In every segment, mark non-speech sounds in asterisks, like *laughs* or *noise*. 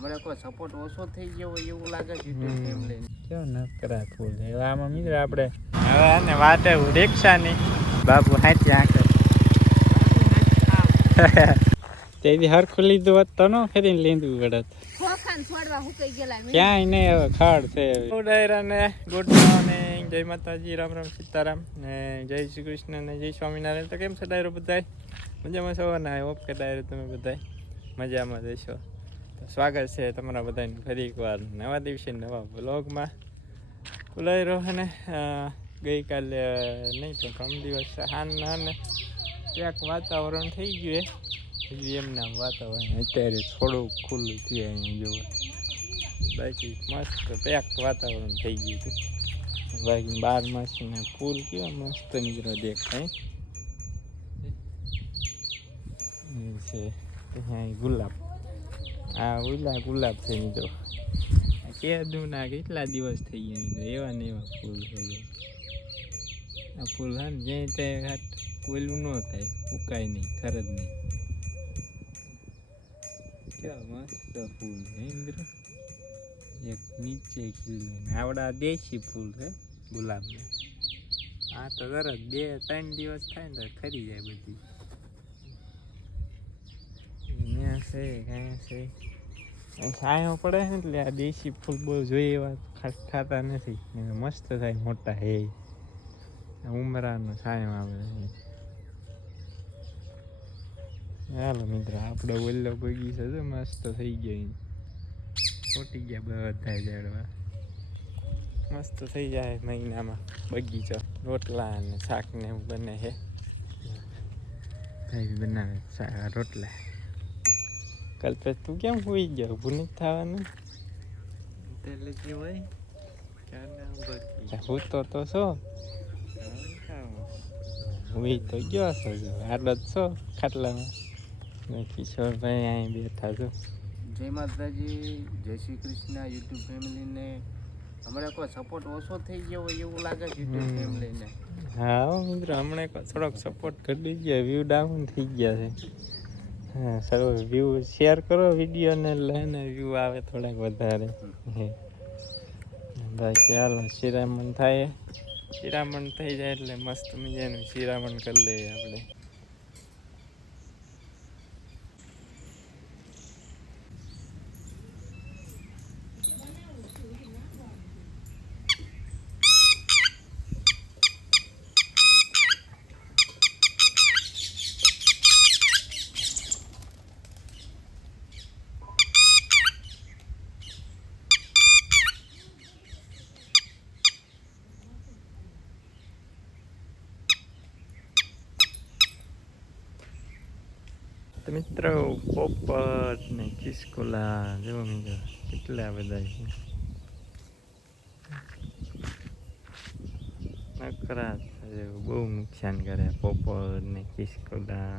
હમણાં કોઈ સપોર્ટ ઓછો થઈ ગયો હોય એવું લાગે છે યુટ્યુબ ફેમિલી કેવો નકરા ફૂલ છે. આમાં મિત્ર આપણે હવે આને વાટે રિક્ષાની. બાબુ હાથી આંખે. *laughs* તેથી હરખું લીધું હોત તો ન ફેરીને લીધું પડત. ક્યાંય નહીં હવે ખાડ છે ઉડાયરાને ગુડ મોર્નિંગ. જય માતાજી રામ રામ સીતારામ ને જય શ્રી કૃષ્ણ ને જય સ્વામિનારાયણ. તો કેમ છે ડાયરો બધાય? મજામાં છો? ને આઈ હોપ કે ડાયરો તમે બધાય મજામાં જશો સ્વાગત છે તમારા બધાને ફરી એકવાર નવા દિવસે નવા બ્લોગમાં રહ્યો અને ગઈકાલે નહીં પણ ત્રણ દિવસ હાનના ને ક્યાંક વાતાવરણ થઈ ગયું એ હજી એમના વાતાવરણ અત્યારે થોડું ખુલ્લું થયું અહીંયા જોવા બાકી મસ્ત પેક વાતાવરણ થઈ ગયું હતું. બાકી બાર માસીના ફૂલ કેવા મસ્ત મિત્રો દેખાય. છે ત્યાં ગુલાબ. આ ઉલા ગુલાબ છે મિત્રો આ કેદુના કેટલા દિવસ થઈ ગયા મિત્રો એવા ને એવા ફૂલ થઈ ગયા. આ ફૂલ હા ને, જ્યાં ત્યાં હાથ કોયલું ન થાય ઉકાય નહીં ખર જ નહીં. કેવા મસ્ત ફૂલ છે મિત્રો એક નીચે ખીલ્યું આવડા દેશી ફૂલ છે, ગુલાબના. આ તો તરત બે ત્રણ દિવસ થાય ને તો ખરી જાય બધી. અહીંયા છે કાંઈ છે. અહીં પડે ને એટલે આ દેશી ફૂલ બહુ જોઈએ એવા ખાસ થતા નથી. મસ્ત થાય, મોટા હે. ઉમરાનો છાંયો આવે ચાલો મિત્ર, આપણો વલ્લો બગીચો છે મસ્ત થઈ ગયો ખોટી ગયા બધા ઝાડવા મસ્ત થઈ જાય મહિનામાં બગીચો. રોટલા અને શાક ને એવું બને છે. ભાઈ બનાવે રોટલા. કલ્પેશ તું કેમ હોઈ ગયો ઊભું નથી થવાનું એટલે હોય હું તો તો છો હું તો ગયો છો જો આડો જ છો ખાટલામાં ને કિશોરભાઈ અહીં બેઠા છો જય માતાજી જય શ્રી કૃષ્ણ યુટ્યુબ ફેમિલીને હમણાં કોઈ સપોર્ટ ઓછો થઈ ગયો હોય એવું લાગે છે યુટ્યુબ ફેમિલીને હા મિત્રો હમણાં થોડોક સપોર્ટ કરી ગયા વ્યૂ ડાઉન થઈ ગયા છે. હા, સર વ્યૂ શેર કરો વીડિયો ને લઈને વ્યૂ આવે થોડાક વધારે. બાકી હાલો શિરામણ થાય. શિરામણ થઈ જાય એટલે મસ્ત મજાનું શિરામણ કરી લઈએ આપણે. મિત્રો પોપટ ને કિસકોલા જેવો મિત્રો કેટલા બધા છે નકરા જેવું બહુ નુકસાન કરે પોપટ ને કિસકોલા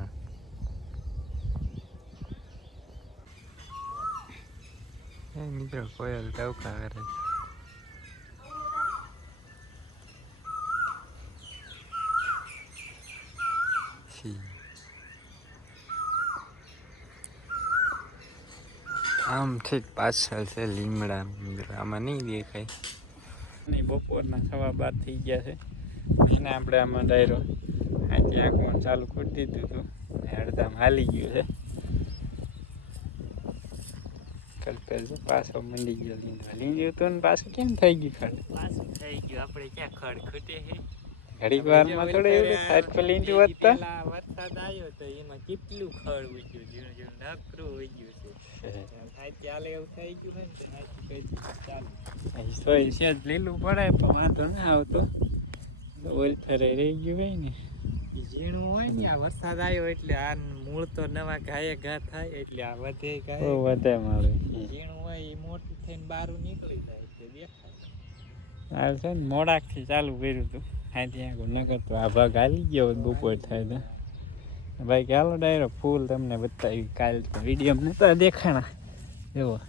મિત્રો કોયલ ટવકા કરે છી આમ ઠીક પાછળ છે લીમડા આમાં નહીં દેખાય. નહીં બપોરના સવા બાર થઈ ગયા છે. એને આપણે આમાં ડાયરો. આજે આંખમાં ચાલુ કરી દીધું હતું. અડધામ હાલી ગયું છે. કલ્પેશ જો પાછો મંડી ગયો લીંડવા લીમડ્યું તો ને પાછું કેમ થઈ ગયું ખડ? પાછું થઈ ગયું. આપણે ક્યાં ખડ ખૂટે છે? ઘડીક વારમાં થોડે એવું સાત લીંડ્યું હોત વરસાદ આવ્યો તો એમાં કેટલું ખડ ઉગ્યું જીણું જીણું ડાકરું ઉગ્યું છે. ચાલે એવું થઈ ગયું હોય ને તો સાહેબ કહી દીધું ચાલે. સોય છે લીલું પડે પણ વાંધો ના આવતો. ઓલ ફરે રહી ગયું હોય ને. ઝીણું હોય ને આ વરસાદ આવ્યો એટલે આ મૂળ તો નવા ગાયે ઘા થાય એટલે આ વધે મારું. ઝીણું હોય એ મોટું થઈને બારું નીકળી જાય એટલે દેખાય. હાલ છે ને મોડાકથી ચાલુ કર્યું હતું અહીંથી આગળ નકર તો આ ભાગ હાલી ગયો બપોર થાય તો. ભાઈ કે હાલો ડાયરો ફૂલ તમને બતાવી કાલ તો વીડિયો નતા દેખાણા. એવો.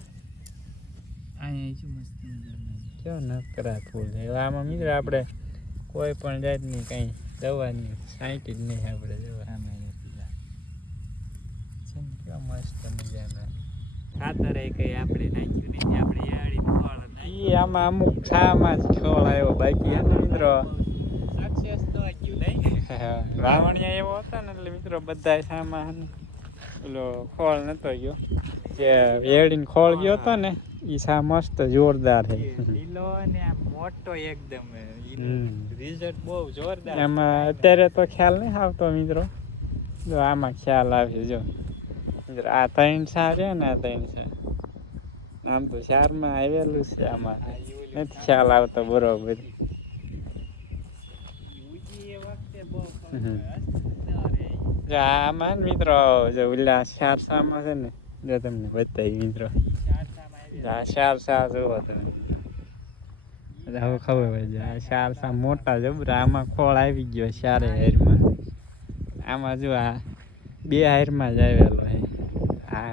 કેવો નકરા ફૂલ છે. આમાં મિત્ર આપણે કોઈ પણ જાતની કંઈ દવાની સાઈટ જ નહીં આપણે. દવા છે ને કેવા મસ્ત મજાના. ખાતર એ કઈ આપણે નાખ્યું નથી આપણે યાળી ફળ નાખી આમાં અમુક છામાં જ ખોળ આવ્યો બાકી હે મિત્રો. સક્સેસ તો ગયું નહીં. *laughs* રાવણિયા એવો હતો ને એટલે મિત્રો બધા છામાં પેલો ખોળ નતો ગયો. જે વેળીને ખોળ ગયો હતો ને ઈ સા મસ્ત જોરદાર છે લીલો ને આ મોટો એકદમ રિઝલ્ટ બહુ જોરદાર એમાં અત્યારે તો ખ્યાલ નહીં આવતો મિત્રો. જો આમાં ખ્યાલ આવશે જો. આ ત્રણ સા છે ને આ ત્રણ છે આમ તો ચારમાં આવેલું છે આમાં નથી ખ્યાલ આવતો બરોબર. આમાં મિત્રો, જો ઓલા ચાર સામાં છે ને, જો તમને બતાવી મિત્રો. આ ચાર સા જુઓ તમે. ખબર પડી આ ચાર સા મોટા જબરા આમાં ખોળ આવી ગયો ચારે હારમાં આમાં જો બે હારમાં જ આવેલો.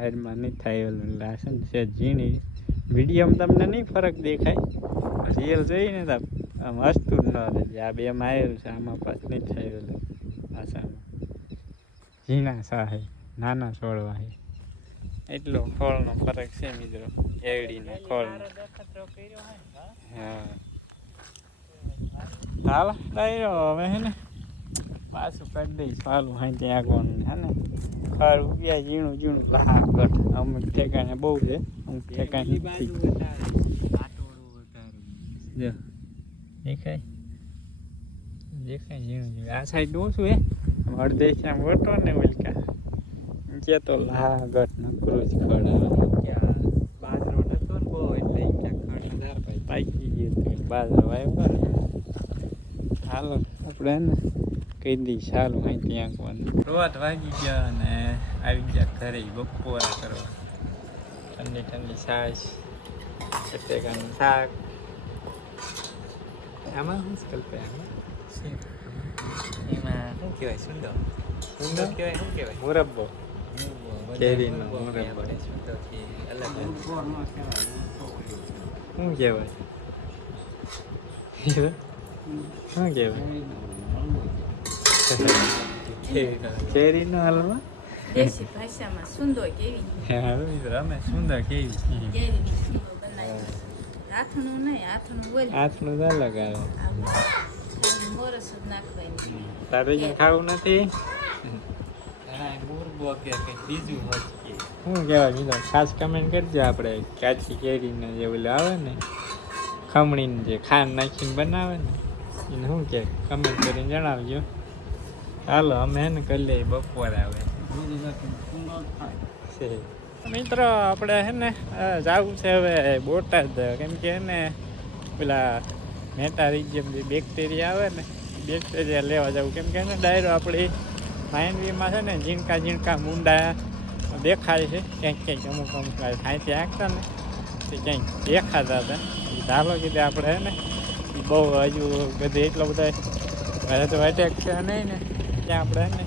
છે નહીં થાય એટલે છે ઝીણી. વિડીયોમાં તમને નહીં ફરક દેખાય. રિયલ જોઈને તો આમ હસતું જ ન રહે આ બેમાં આવેલું છે, આમાં પાછું નહીં થાય આ ઝીણા સાહે. નાના છોડવા છે એટલો ખોળનો ફરક છે મિત્રો. એવડીના ખોળનો હા? હા હાલ, ડાયરો હવે હે ને. પાછું કાઢી દઈશ. હાલું હાઈ આગવાનું હે ને. ખર. ઉગ્યા ઝીણું ઝીણું. લાકડ અમુક ઠેકાણે બહુ છે. અમુક ઠેકાણે બાજુ નથી વધારે. આટોડું વધારે. દેખાય? દેખાય ઝીણું ઝીણું. આ સાઈડ ઓછું હે. અડધે શ્યામ આમ ઓટો ને ઓલકા. કે તો લાગટ નકરું જ ખડા. ક્યાં? બાજરો નતો ને બહુ એટલે ક્યાં ખડ પાઈ પાકી ગયું બાજરો આવ્યો હાલો આપણે ને કહી દઈ સારું અહીં ત્યાં કોણ રોટ વાગી ગયા અને આવી ગયા ઘરે બપોરા કરવા. ઠંડી ઠંડી છાશ બટેકાનું શાક. આમાં શું કલ્પે આમાં? એમાં શું કહેવાય? સુંદર સુંદર કહેવાય? શું કહેવાય? મુરબ્બો. કેરીનો મુરબ્બો શું કહેવાય? શું કહેવાય? કેરીનો હલવો? દેશી ભાષામાં સુંદર કેવી? હા મિત્રો અમે સુંદર કેવી? કેરી હાથનું નહીં હાથનું બોલ. મોરસ જ નાખવાની. તારે જે ખાવું નથી? ઘણા મુરબો કે કંઈક બીજું શું કહેવાય ખાસ કમેન્ટ કરજો આપણે. કાચી કેરીને જે ઓલું આવે ને ખમણીને જે ખાંડ નાખીને બનાવે ને એને શું કે કમેન્ટ કરીને જણાવજો. ચાલો અમે એને કરી લઈએ બપોરે આવે. મિત્રો, આપણે હે ને જવું છે હવે બોટાદ. કેમ કે હે ને, પેલા મેટા રિજિયમ જે બેક્ટેરિયા આવે ને બેક્ટેરિયા લેવા જવું. કેમ કે ને, ડાયરો આપણી માઇન્ડવીમાં છે ને, ઝીણકા ઝીણકા મુંડા દેખાય છે. ક્યાંક ક્યાંક અમુક અમુક સાંજે આંકતા ને, તે ક્યાંક દેખાતા હતા. ધારો કીધે આપણે હે ને બહુ હજુ બધે એટલો બધા હવે તો અટેક છે નહીં ને ત્યાં આપણે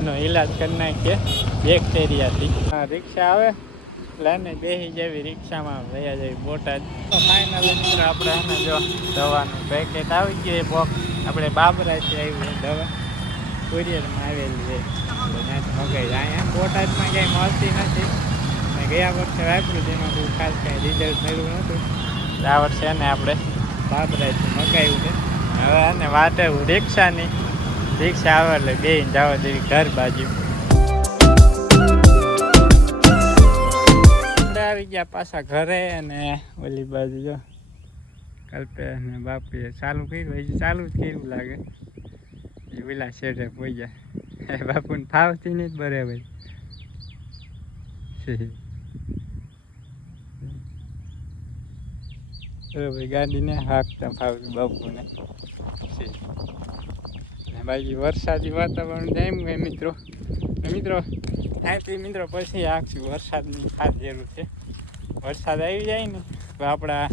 એનો ઈલાજ કરી નાખીએ. બેક્ટેરિયાથી. રિક્ષા આવે, એટલે હે ને બેસી જેવી રિક્ષામાં વયા જેવી બોટાદ. ફાઇનલ મિત્રો આપણે એને જો દવાનું પેકેટ આવી ગયું બોક્સ આપણે બાબરાથી આવ્યું છે દવા. કુરિયરમાં આવેલી છે. ત્યાંથી મગાવી. અહીંયા બોટાદમાં ક્યાંય મળતી નથી. મેં ગયા વર્ષે વાપર્યું તેમાં બહુ ખાસ કાંઈ રિઝલ્ટ મળ્યું નહોતું. આ વર્ષે એને આપણે બાબરાથી મગાવ્યું છે. હવે એને વાટે રિક્ષાની. રિક્ષા આવે એટલે બે જવા દેવી ઘર બાજુ. આવી ગયા પાછા ઘરે અને ઓલી બાજુ જો, કલ્પે અને બાપુએ ચાલુ કર્યું, હજી ચાલુ જ કર્યું લાગે. પેલા શેઠે પોઈ ગયા. બાપુને ફાવતી નહીં જ ભાઈ. *laughs* બરાબર ગાડીને હાકતા ફાવતું બાપુને. બાકી વરસાદી વાતાવરણ જાય ગઈ મિત્રો. મિત્રો, અહીંથી મિત્રો પછી આખી વરસાદની ખાસ જરૂર છે. વરસાદ આવી જાય ને, તો આપણા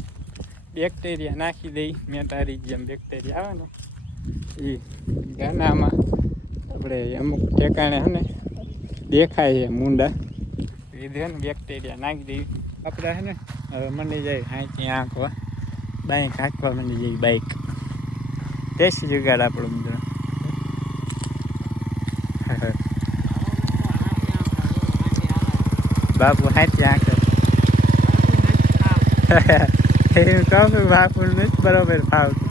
બેક્ટેરિયા નાખી દઈ. મેટારી જેમ બેક્ટેરિયા આવે ને, એ ગાનામાં આપણે અમુક ઠેકાણે હે દેખાય છે મૂંડા. છે ને બેક્ટેરિયા નાખી દઈ. આપણે હે ને, હવે મંડી જાય અહીંથી આંખવા બાઈક હાંકવા મંડી જાય બાઈક દેશી જુગાડ આપણો, મિત્રો. બાપુ હાથી આંખે એ કહું બાપુ નથી બરોબર રાખવું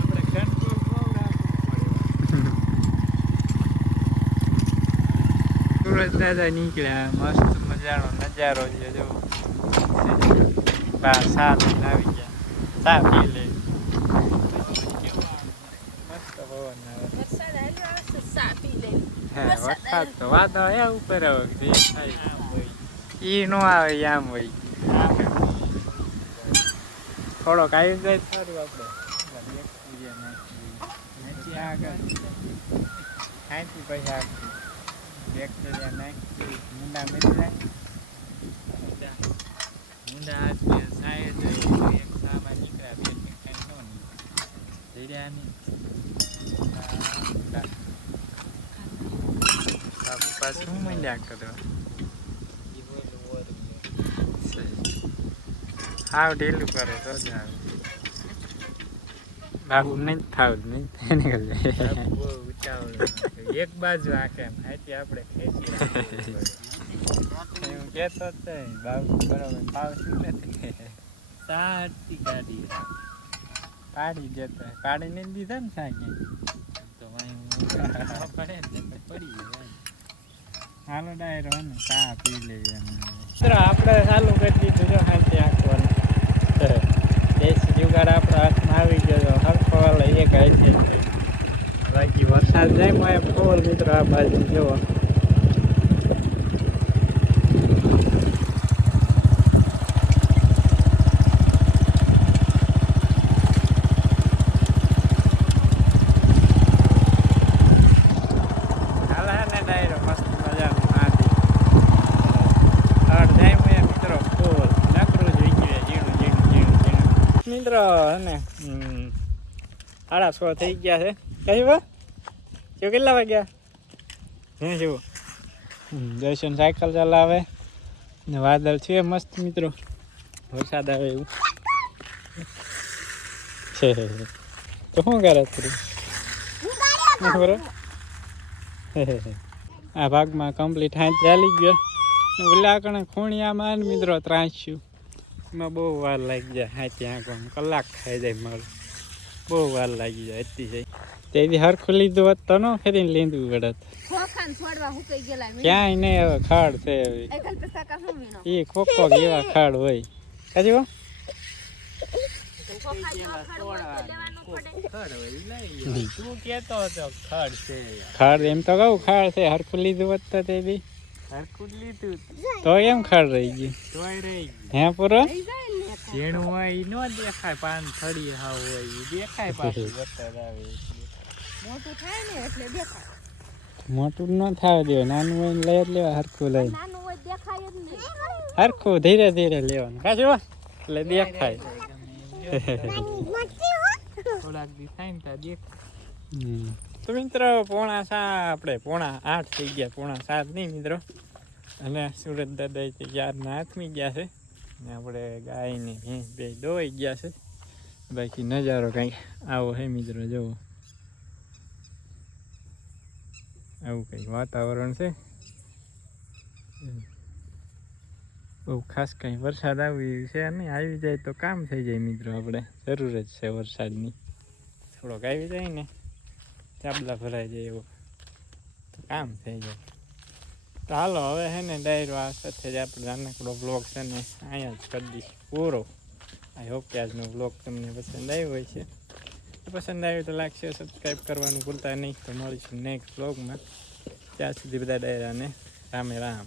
સુરત દાદા નીકળ્યા મસ્ત મજાનો નજારો છે જો. બા સાત આવી ગયા. સા પી લે મસ્ત પવન આવે. વરસાદ તો વાદળ ઉપર આવે ઈ નો આવે આમ હોય. થોડોક આવી જાય સારું આપણે પછી આગળ. બેક્ટેરિયા નાખી મુંડા મેળી જાય ઊંડા હાથમાં સાયદ હોય, એક સામાં નીકળ્યા બે કાંઈ ન નીકળે. જડ્યા નહીં. શું મળ્યા કરો ઈ બોલું ઓરું. હાવ ઢીલું કરે તો જ આવે. બાબુ નહીં થાવ નહીં એને કરે એક બાજુ આંખે હાથી આપણે ખેંચી હું કહેતો જ છે બરાબર બરોબર ફાવતું નથી સાચી ગાડી પાડી જતો. પાડી નહીં દીધા ને સાંજે. તો પડે પડી જાય. હાલો ડાયરો ને ચા પી લઈએ મિત્રો આપણે ચાલુ કરી દીધું જો હાથે આંકવાનું દેશી જુગાડ આપણા હાથમાં આવી ગયો હરખો એક હાથે બાકી વરસાદ જાય ફોલ મિત્રો આ બાજુ જુઓ હાલે હાલે ડાયરો મસ્ત મજાનો હાથી અડ જાય મેં મિત્રો ફૂલ નકરું જોઈ ગયું ઝીણું ઝીણું ઝીણું હમ, સાડા છ થઈ ગયા છે. કઈ વા જો કેટલા વાગ્યા? હે જો દર્શન સાયકલ ચલાવે ને વાદળ છે મસ્ત મિત્રો. વરસાદ આવે એવું. છે તો શું કરે તું બરાબર આ ભાગમાં કમ્પ્લીટ હાથ ચાલી ગયો. ઉલ્લાકણ કણે ખૂણિયામાં ને મિત્રો ત્રાસ્યું. એમાં બહુ વાર લાગી જાય હા ત્યાં આંખમાં કલાક ખાઈ જાય મારું. બહુ વાર લાગી જાય એટલી જાય તેથી હરખું લીધું હોત તો ન ફેરીને લીધું પડત મી ક્યાંય નહીં હવે ખાડ છે એ ખોખો એવા ખાડ હોય. કાજી? હતો ખાડ એમ તો કહું ખાડ છે હરખું લીધું હોત તો તે બી હરખું જ લીધું તું. એમ ખાડ રહી ગયું. તોય રહી ગયું. હે પૂરો? ઝીણું હોય ઈ નો દેખાય પાન થડી હાવ હોય ઈ દેખાય પાછું *laughs* વતર આવે મોટું થાય ને એટલે દેખાય. મોટું ન થાય દેવા નાનું હોય ને લઈ લેવા હરખું લઈ. નાનું હોય દેખાય જ નહીં. હરખું ધીરે ધીરે લેવાનું. કાજો એટલે દેખાય. *laughs* થોડાક દી થાય ને ત્યાં દેખાય. તો મિત્રો, પોણા સા આપણે પોણા આઠ થઈ ગયા. પોણા સાત નહીં મિત્રો. અને સુરત દાદા ચારના હાથમી ગયા છે. ને આપણે ગાય ને ભેંસ બે દોઈ ગયા છે. બાકી નજારો કંઈ આવો હે મિત્રો, જુઓ. આવું કંઈ વાતાવરણ છે. બહુ ખાસ કંઈ વરસાદ આવી છે નહીં. આવી જાય તો કામ થઈ જાય મિત્રો, આપણે. જરૂર જ છે વરસાદની. થોડોક આવી જાય ને. ચાબલા ભરાઈ જાય એવું. તો કામ થઈ જાય. તો હાલો, હવે છે ને ડાયરો આ સાથે જ આપણે નાનકડો બ્લોગ છે ને અહીંયા જ કરી દઈશ પૂરો. આઈ હોપ કે આજનો બ્લોગ તમને પસંદ આવ્યો હોય છે પસંદ આવ્યો તો લાગશે સબસ્ક્રાઈબ કરવાનું ભૂલતા નહીં. તો મળીશું નેક્સ્ટ બ્લોગમાં ત્યાં સુધી બધા ડાયરાને રામે રામ.